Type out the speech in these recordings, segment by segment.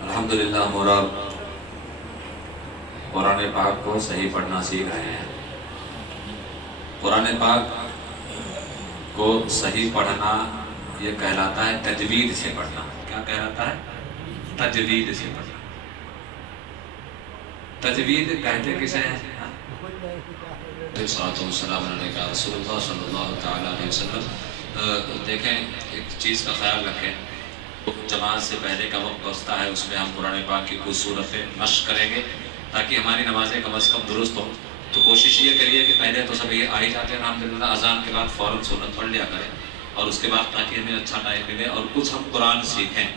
अल्हम्दुलिल्लाह मोरा कुरान पाक को सही पढ़ना सीख रहे हैं। कुरान पाक को सही पढ़ना ये कहलाता है तजवीद से पढ़ना। क्या कहलाता है? तजवीद से पढ़ना। तजवीद कहते किसे हैं? रसूलुल्लाह सल्लल्लाहु अलैहि वसल्लम। देखें, एक चीज़ का ख्याल रखें, जमात से पहले का वक्त बचता है, उसमें हम कुरान पाक की कुछ सूरतें मश्क करेंगे ताकि हमारी नमाजें कम अज़ कम दुरुस्त हो। तो कोशिश ये करिए कि पहले तो सब ये आ ही जाते हैं अल्हम्दुलिल्लाह, अज़ान के बाद फ़ौरन सुन्नत पढ़ लिया करें, और उसके बाद ताकि हमें अच्छा टाइम मिले और कुछ हम कुरान सीखें।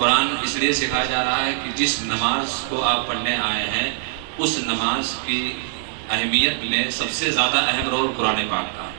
कुरान इसलिए सिखाया जा रहा है कि जिस नमाज को आप पढ़ने आए हैं उस नमाज की अहमियत में सबसे ज़्यादा अहम रोल कुरान पाक का है।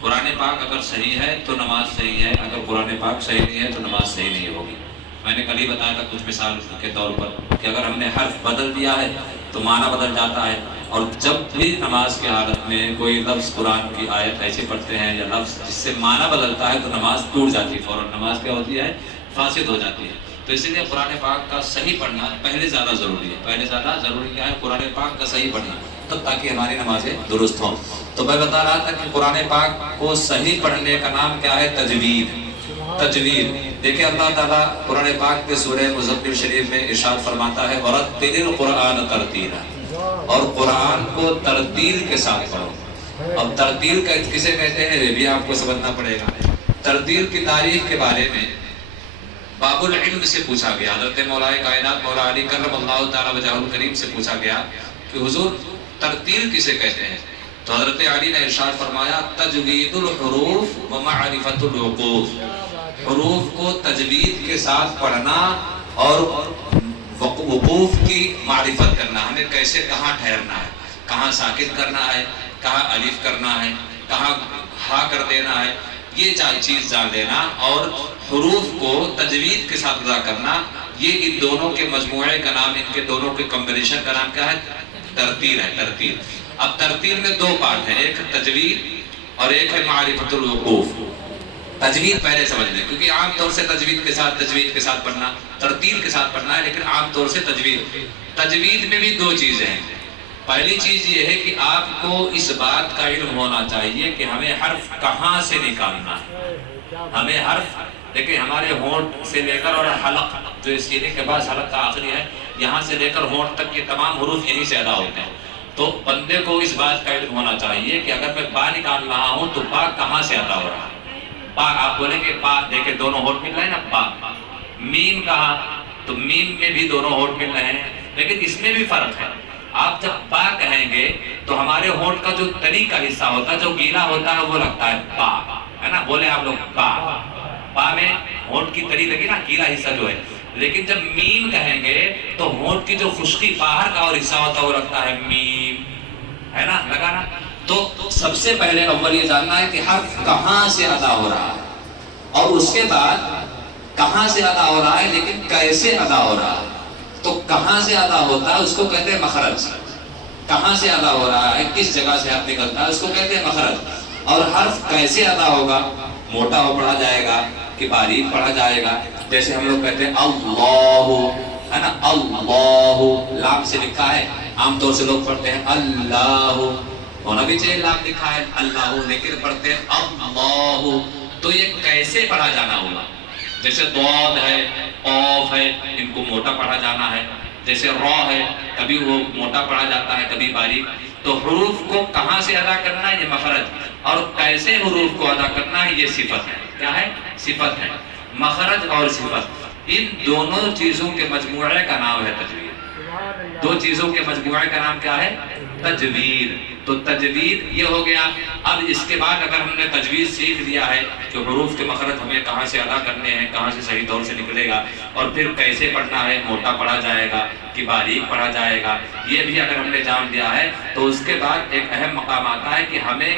कुरान पाक अगर सही है तो नमाज सही है, अगर कुरान पाक सही नहीं है तो नमाज सही नहीं होगी। मैंने कल ही बताया था कुछ मिसाल के तौर पर कि अगर हमने हर्फ बदल दिया है तो माना बदल जाता है, और जब भी नमाज की हालत में कोई लफ्ज़ कुरान की आयत ऐसे पढ़ते हैं या लफ्ज़ जिससे माना बदलता है तो नमाज टूट जाती है, फ़ौरन नमाज क्या होती है? फासिद हो जाती है। तो इसीलिए कुरान पाक का सही पढ़ना पहले ज़्यादा ज़रूरी है। पहले ज़्यादा ज़रूरी क्या है? कुरान पाक का सही पढ़ना, तब ताकि हमारी नमाजें दुरुस्त हों। तो मैं बता रहा था कि कुरान पाक को सही पढ़ने का नाम क्या है? तजवीद। तजवीद देखिए, अल्लाह ताला कुरान पाक के सूरह मुज़म्मिल शरीफ में इरशाद फरमाता है, वरत्तिलिल कुरान तरतीला, और कुरान को तरतील के साथ पढ़ो। अब तरतील किसे कहते हैं ये भी आपको समझना पड़ेगा। तरतील की तारीफ के बारे में बाबुल इल्म से पूछा गया, हज़रत मौलाए कायनात मौला अली करमल्लाहु तआला वजहुल करीम से पूछा गया कि हुजूर तरतील किसे कहते हैं? तो हज़रत अली ने इरशाद फरमाया, तजवीदुल हुरूफ व मारिफतुल वुकूफ। हुरूफ को तजवीद के साथ पढ़ना और वकूफ की मारिफत करना, हमें कैसे कहाँ ठहरना है, कहाँ साकित करना है, कहाँ अलिफ करना है, कहाँ हा कर देना है, ये चार चीज़ जान लेना, और हुरूफ को तजवीद के साथ अदा करना, ये इन दोनों के मजमूए का नाम, इनके दोनों के कम्बिनेशन का नाम क्या है? तरतील है। तरतील। अब तरतील में दो पार्ट है, एक तजवीद और एक है मारिफतुल वकूफ। तजवीद पहले समझ लें, क्योंकि आमतौर से तजवीद के साथ पढ़ना, तरतील के साथ पढ़ना है, लेकिन आमतौर से तजवीद में भी दो चीज़ें हैं। पहली चीज़ ये है कि आपको इस बात का इल्म होना चाहिए कि हमें हर्फ कहाँ से निकालना है। हमें हर्फ, देखिए, हमारे होंठ से लेकर और हलक, जो सीने के बाद हलक का आखिरी है, यहाँ से लेकर होंठ तक के तमाम हुरूफ यहीं से अदा होते हैं। तो बंदे को इस बात का इल्म होना चाहिए कि अगर मैं बा निकाल रहा हूँ तो बा कहाँ से अदा हो रहा है। बा, आप बोलेंगे बा, देखे दोनों होंठ मिल रहे हैं ना, बा। मीम कहा तो मीम में भी दोनों होंठ मिल रहे हैं, लेकिन इसमें भी फर्क है। आप जब बा कहेंगे तो हमारे होंठ का जो तली का हिस्सा होता है, जो गीला होता है, वो लगता है बा, है ना? बोले आप लोग बा। बा में होंठ की तली लगी ना, गीला हिस्सा जो है। लेकिन जब मीम कहेंगे तो होंठ की जो खुश्की बाहर का और हिस्सा होता है वो लगता है मीम, है ना? लगा ना? तो सबसे पहले अव्वल ये जानना है कि हर्फ कहाँ से अदा हो रहा है, और उसके बाद कहाँ से अदा हो रहा है, लेकिन कैसे अदा हो रहा है। तो कहाँ से अदा होता है उसको कहते हैं मखरज। कहाँ से अदा हो रहा है, किस जगह से हर्फ निकलता है, उसको कहते हैं मखरज। और हर्फ कैसे अदा होगा, मोटा हो पढ़ा जाएगा कि बारीक पढ़ा जाएगा। जैसे हम लोग कहते हैं अल्लाहु, है ना? अल्लाहु लाम से लिखा है, आमतौर से लोग पढ़ते हैं अल्लाहु, होना भी चाहिए लाम लिखा है अल्लाहु, लेकिन पढ़ते हैं अल्लाहु। तो ये कैसे पढ़ा जाना होगा? जैसे दौद है, औफ है, इनको मोटा पढ़ा जाना है। जैसे रॉ है, कभी वो मोटा पढ़ा जाता है, कभी बारीक। तो हुरूफ को कहाँ से अदा करना है, ये मखरज, और कैसे हुरूफ को अदा करना है, ये सिफत है। क्या है? सिफत है। मखरज और सिफत, इन दोनों चीज़ों के मजमूए का नाम है तजवीद। दो चीज़ों के मजमूए का नाम क्या है? तजवीद। तो तजवीद ये हो गया। अब इसके बाद अगर हमने तजवीद सीख लिया है कि हुरूफ के मखरज हमें कहाँ से अदा करने हैं, कहाँ से सही तौर से निकलेगा, और फिर कैसे पढ़ना है, मोटा पढ़ा जाएगा कि बारीक पढ़ा जाएगा, ये भी अगर हमने जान लिया है, तो उसके बाद एक अहम मकाम आता है कि हमें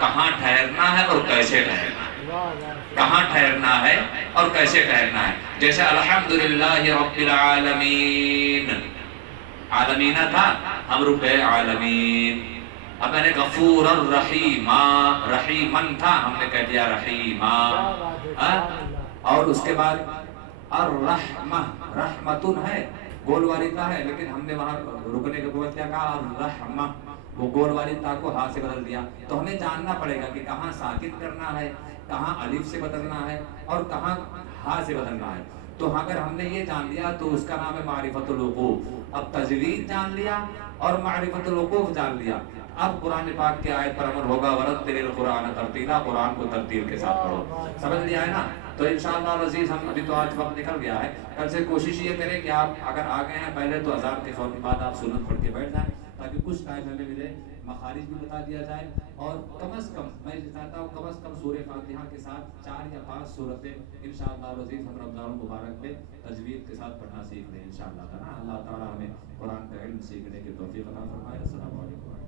कहाँ ठहरना है और कैसे ठहरना है। कहाँ ठहरना है और कैसे ठहरना है। जैसे अल्हम्दुलिल्लाहि रब्बिल आलमीन, आलमीना था, हम रुक गए आलमीन। اب میں نے غفور الرحیما، رحیمن تھا، ہم نے کہہ دیا رحیما، اور اس کے بعد الرحمہ، رحمتن ہے، گول والی تا ہے، لیکن ہم نے وہاں رکنے کے بعد کیا کہا؟ الرحمہ، وہ گول والی تا کو ہا سے بدل دیا۔ تو ہمیں جاننا پڑے گا کہ کہاں ساکن کرنا ہے، کہاں الف سے بدلنا ہے، اور کہاں ہا سے بدلنا ہے۔ تو اگر ہم نے یہ جان لیا تو اس کا نام ہے معرفت الوقوف۔ اب تجوید جان لیا اور معرفت الوقوف جان لیا، اب قرآن پاک کی آیت پر عمل ہوگا، ورتل القرآن ترتیلا، قرآن کو ترتیل کے ساتھ پڑھو۔ سمجھ لیا ہے نا؟ تو انشاءاللہ العزیز ہم ابھی تو آج وقت نکل گیا ہے، کل سے کوشش یہ کریں کہ آپ اگر آ گئے ہیں پہلے تو اذان کے فوراً بعد آپ سنت پڑھ کے بیٹھ جائیں، تاکہ کچھ ٹائم ہمیں ملے، مخارج بھی بتا دیا جائے، اور کم از کم میں چاہتا ہوں کم از کم سورہ فاتحہ کے ساتھ 4 یا 5 سورتیں انشاءاللہ العزیز ہم رمضان المبارک میں تجوید کے ساتھ پڑھنا سیکھ لیں انشاءاللہ تعالیٰ۔ اللہ تعالیٰ ہمیں قرآن کا علم سیکھنے کی توفیق عطا فرمائے۔ السلام علیکم۔